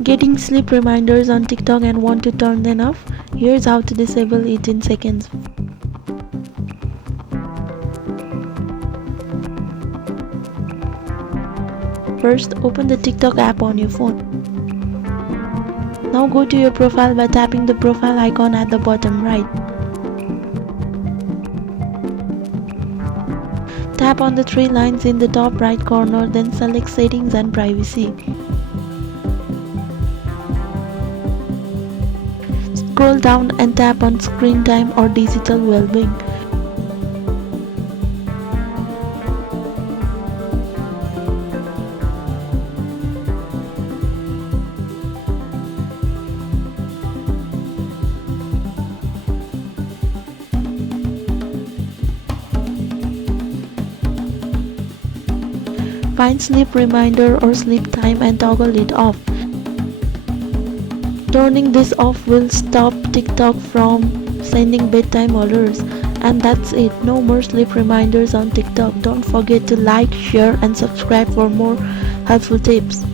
Getting sleep reminders on TikTok and want to turn them off? Here's how to disable it in seconds. First, open the TikTok app on your phone. Now go to your profile by tapping the profile icon at the bottom right. Tap on the three lines in the top right corner, then select Settings and Privacy. Scroll down and tap on Screen Time or Digital Wellbeing. Find sleep reminder or sleep time and toggle it off. Turning this off will stop TikTok from sending bedtime alerts. And that's it. No more sleep reminders on TikTok. Don't forget to like, share and subscribe for more helpful tips.